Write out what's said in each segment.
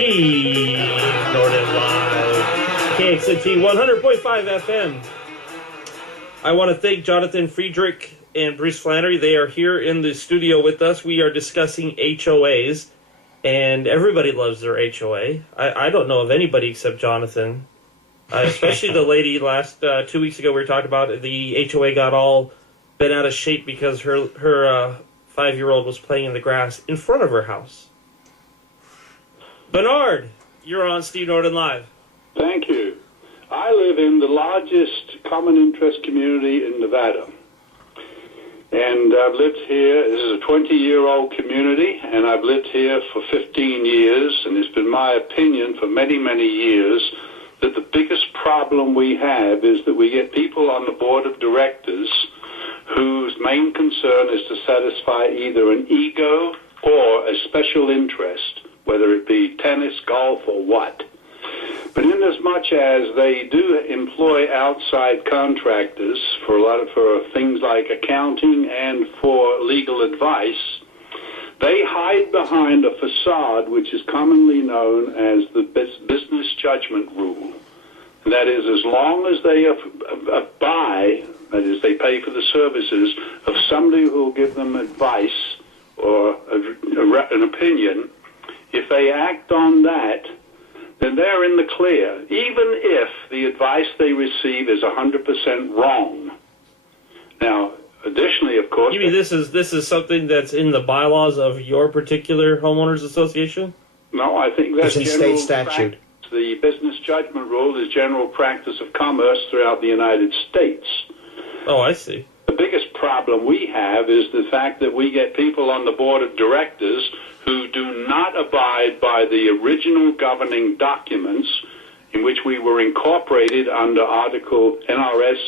Steve Norton Live, KXNT 100.5 FM. I want to thank Jonathan Friedrich and Bruce Flannery. They are here in the studio with us. We are discussing HOAs, and everybody loves their HOA. I don't know of anybody except Jonathan, especially the lady last 2 weeks ago we were talking about the HOA got all bent out of shape because her 5-year-old was playing in the grass in front of her house. Bernard, you're on Steve Norton Live. Thank you. I live in the largest common interest community in Nevada. And I've lived here, this is a 20-year-old community, and I've lived here for 15 years, and it's been my opinion for many, many years that the biggest problem we have is that we get people on the board of directors whose main concern is to satisfy either an ego or a special interest, whether it be tennis, golf, or what. But in as much as they do employ outside contractors for things like accounting and for legal advice, they hide behind a facade which is commonly known as the business judgment rule. And that is, as long as they abide, that is, they pay for the services of somebody who will give them advice or an opinion, if they act on that, then they're in the clear, even if the advice they receive is 100% wrong. Now, additionally, of course... You mean this is something that's in the bylaws of your particular homeowners association? No, I think that's it's in state statute. The business judgment rule is general practice of commerce throughout the United States. Oh, I see. The biggest problem we have is the fact that we get people on the board of directors who do not abide by the original governing documents in which we were incorporated under NRS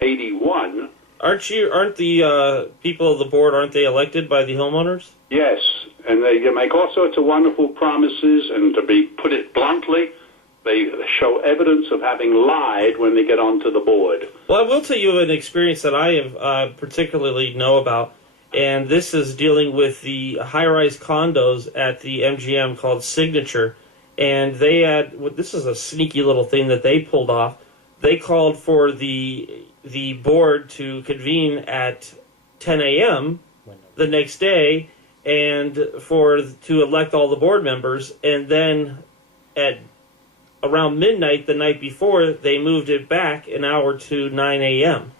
81. Aren't the people of the board, aren't they elected by the homeowners? Yes, and they make all sorts of wonderful promises, and to put it bluntly, they show evidence of having lied when they get onto the board. Well, I will tell you an experience that I have particularly know about, and this is dealing with the high-rise condos at the MGM called Signature. And they had, this is a sneaky little thing that they pulled off. They called for the board to convene at 10 a.m. the next day and to elect all the board members. And then at around midnight the night before, they moved it back an hour to 9 a.m.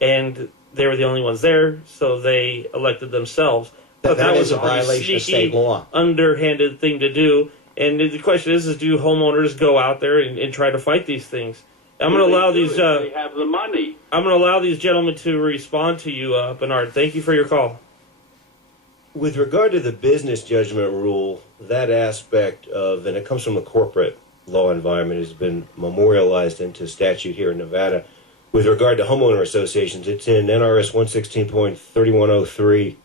And they were the only ones there, so they elected themselves. But that was a violation of state law. Underhanded thing to do. And the question is do homeowners go out there and try to fight these things? I'm going to allow these. They have the money. I'm going to allow these gentlemen to respond to you, Bernard. Thank you for your call. With regard to the business judgment rule, that aspect of, and it comes from the corporate law environment, has been memorialized into statute here in Nevada. With regard to homeowner associations, it's in NRS 116.3103,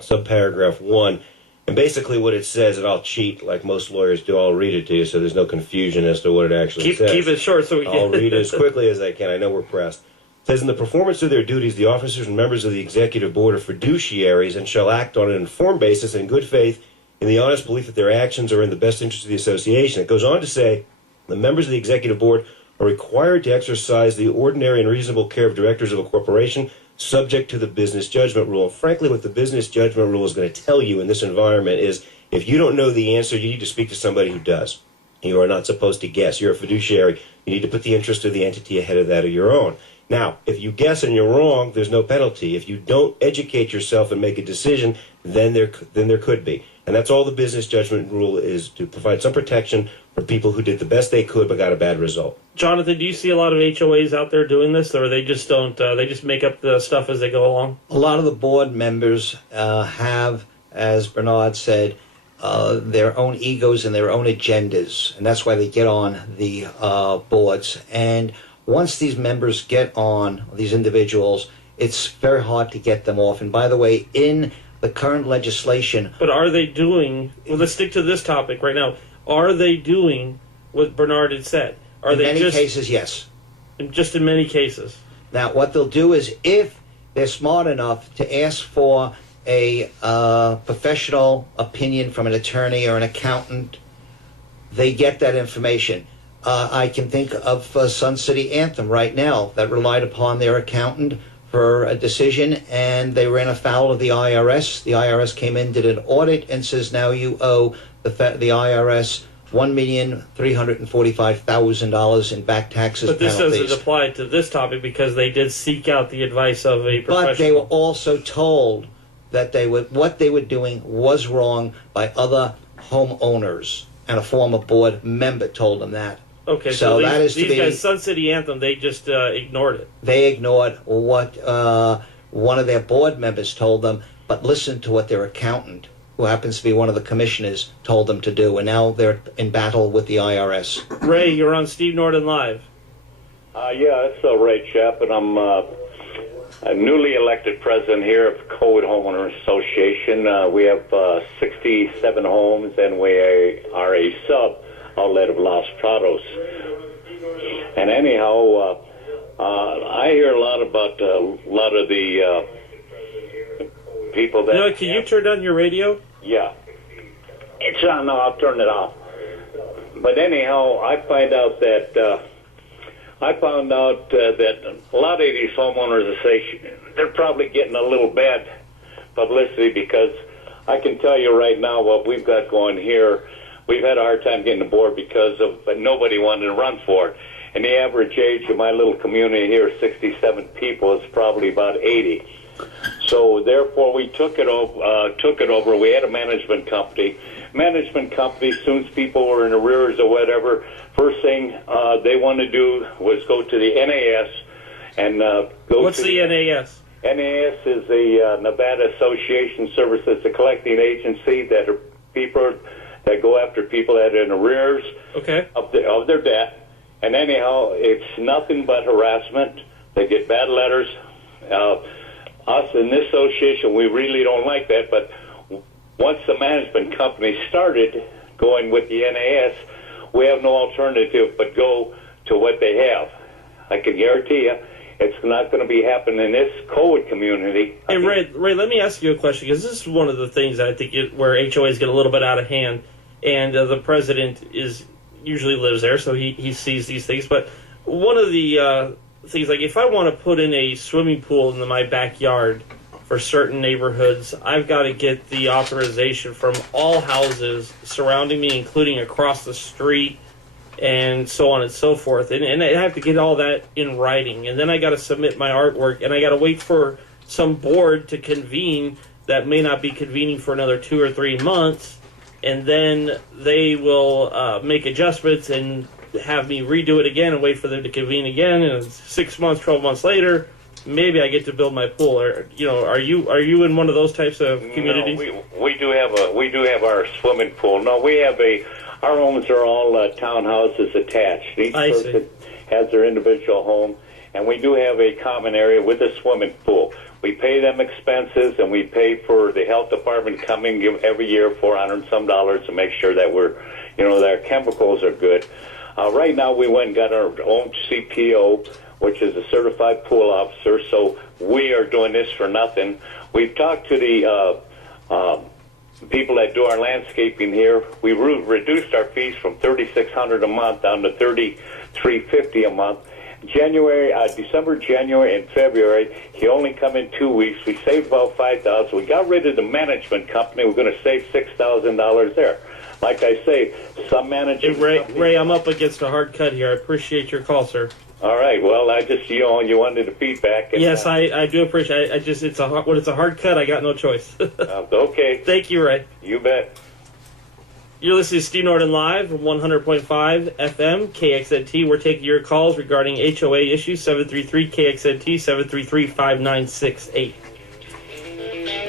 subparagraph 1. And basically what it says, and I'll cheat like most lawyers do, I'll read it to you so there's no confusion as to what it actually says. Keep it short so we can... I'll read it as quickly as I can. I know we're pressed. It says, in the performance of their duties, the officers and members of the executive board are fiduciaries and shall act on an informed basis in good faith in the honest belief that their actions are in the best interest of the association. It goes on to say, the members of the executive board are required to exercise the ordinary and reasonable care of directors of a corporation subject to the business judgment rule. Frankly, what the business judgment rule is going to tell you in this environment is if you don't know the answer, you need to speak to somebody who does. You are not supposed to guess. You're a fiduciary. You need to put the interest of the entity ahead of that of your own. Now, if you guess and you're wrong, there's no penalty. If you don't educate yourself and make a decision, then there could be. And that's all the business judgment rule is, to provide some protection for people who did the best they could but got a bad result. Jonathan, do you see a lot of HOAs out there doing this, or they just don't? They just make up the stuff as they go along? A lot of the board members have, as Bernard said, their own egos and their own agendas, and that's why they get on the boards. And once these members get on, these individuals, it's very hard to get them off. And by the way, in the current legislation... But are they doing... Well, let's stick to this topic right now. Are they doing what Bernard had said? In many cases, yes. Just in many cases. Now, what they'll do is, if they're smart enough to ask for a professional opinion from an attorney or an accountant, they get that information. I can think of Sun City Anthem right now that relied upon their accountant for a decision, and they ran afoul of the IRS. The IRS came in, did an audit, and says now you owe the IRS $1,345,000 in back taxes. But this penalties. doesn't apply to this topic because they did seek out the advice of a professional. But they were also told that what they were doing was wrong by other homeowners, and a former board member told them that. Okay, So that is to these be- guys, Sun City Anthem, they just ignored it. They ignored what one of their board members told them, but listened to what their accountant, who happens to be one of the commissioners, told them to do, and now they're in battle with the IRS. Ray, you're on Steve Norton Live. Yeah, it's Ray Chapp, and I'm a newly elected president here of Coed Homeowner Association. We have 67 homes, and we are a sub-outlet of Los Prados. And anyhow, I hear a lot about a lot of the people that... Can you turn on your radio? Yeah. It's on now. I'll turn it off. But anyhow, I found out that a lot of these homeowners associations, they're probably getting a little bad publicity, because I can tell you right now what we've got going here. We've had a hard time getting the board because of nobody wanted to run for it. And the average age of my little community here, 67 people, is probably about 80. So therefore, we took it over. We had a management company. As soon as people were in arrears or whatever, first thing they wanted to do was go to the NAS and What's the NAS? NAS is the Nevada Association Services, the collecting agency that are people that go after people that are in arrears of their debt. And anyhow, it's nothing but harassment. They get bad letters. Us in this association, we really don't like that, but once the management company started going with the NAS, we have no alternative but go to what they have. I can guarantee you it's not going to be happening in this COVID community. Hey, Ray, let me ask you a question, because this is one of the things I think where HOAs get a little bit out of hand, and the president usually lives there, so he sees these things. But one of the things, like if I want to put in a swimming pool in my backyard for certain neighborhoods, I've got to get the authorization from all houses surrounding me, including across the street, and so on and so forth. And I have to get all that in writing. And then I got to submit my artwork, and I got to wait for some board to convene that may not be convening for another 2 or 3 months. And then they will make adjustments and have me redo it again and wait for them to convene again. And 6 months, 12 months later, maybe I get to build my pool. Or, are you in one of those types of communities? No, we do have our swimming pool. No, we have our homes are all townhouses attached. Each person has their individual home, and we do have a common area with a swimming pool. We pay them expenses, and we pay for the health department coming every year $400 and some to make sure that that our chemicals are good. Right now, we went and got our own CPO, which is a certified pool officer. So we are doing this for nothing. We've talked to the people that do our landscaping here. We reduced our fees from $3,600 a month down to $3,350 a month. December, January, and February, he only come in 2 weeks. We saved about $5,000. We got rid of the management company. We're going to save $6,000 there. Like I say, some management. Hey, Ray, I'm up against a hard cut here. I appreciate your call, sir. All right. Well, I just you wanted the feedback. And, yes, I do appreciate it. It's a hard cut. I got no choice. Okay. Thank you, Ray. You bet. You're listening to Steve Norton Live, 100.5 FM, KXNT. We're taking your calls regarding HOA issues, 733-KXNT, 733-5968.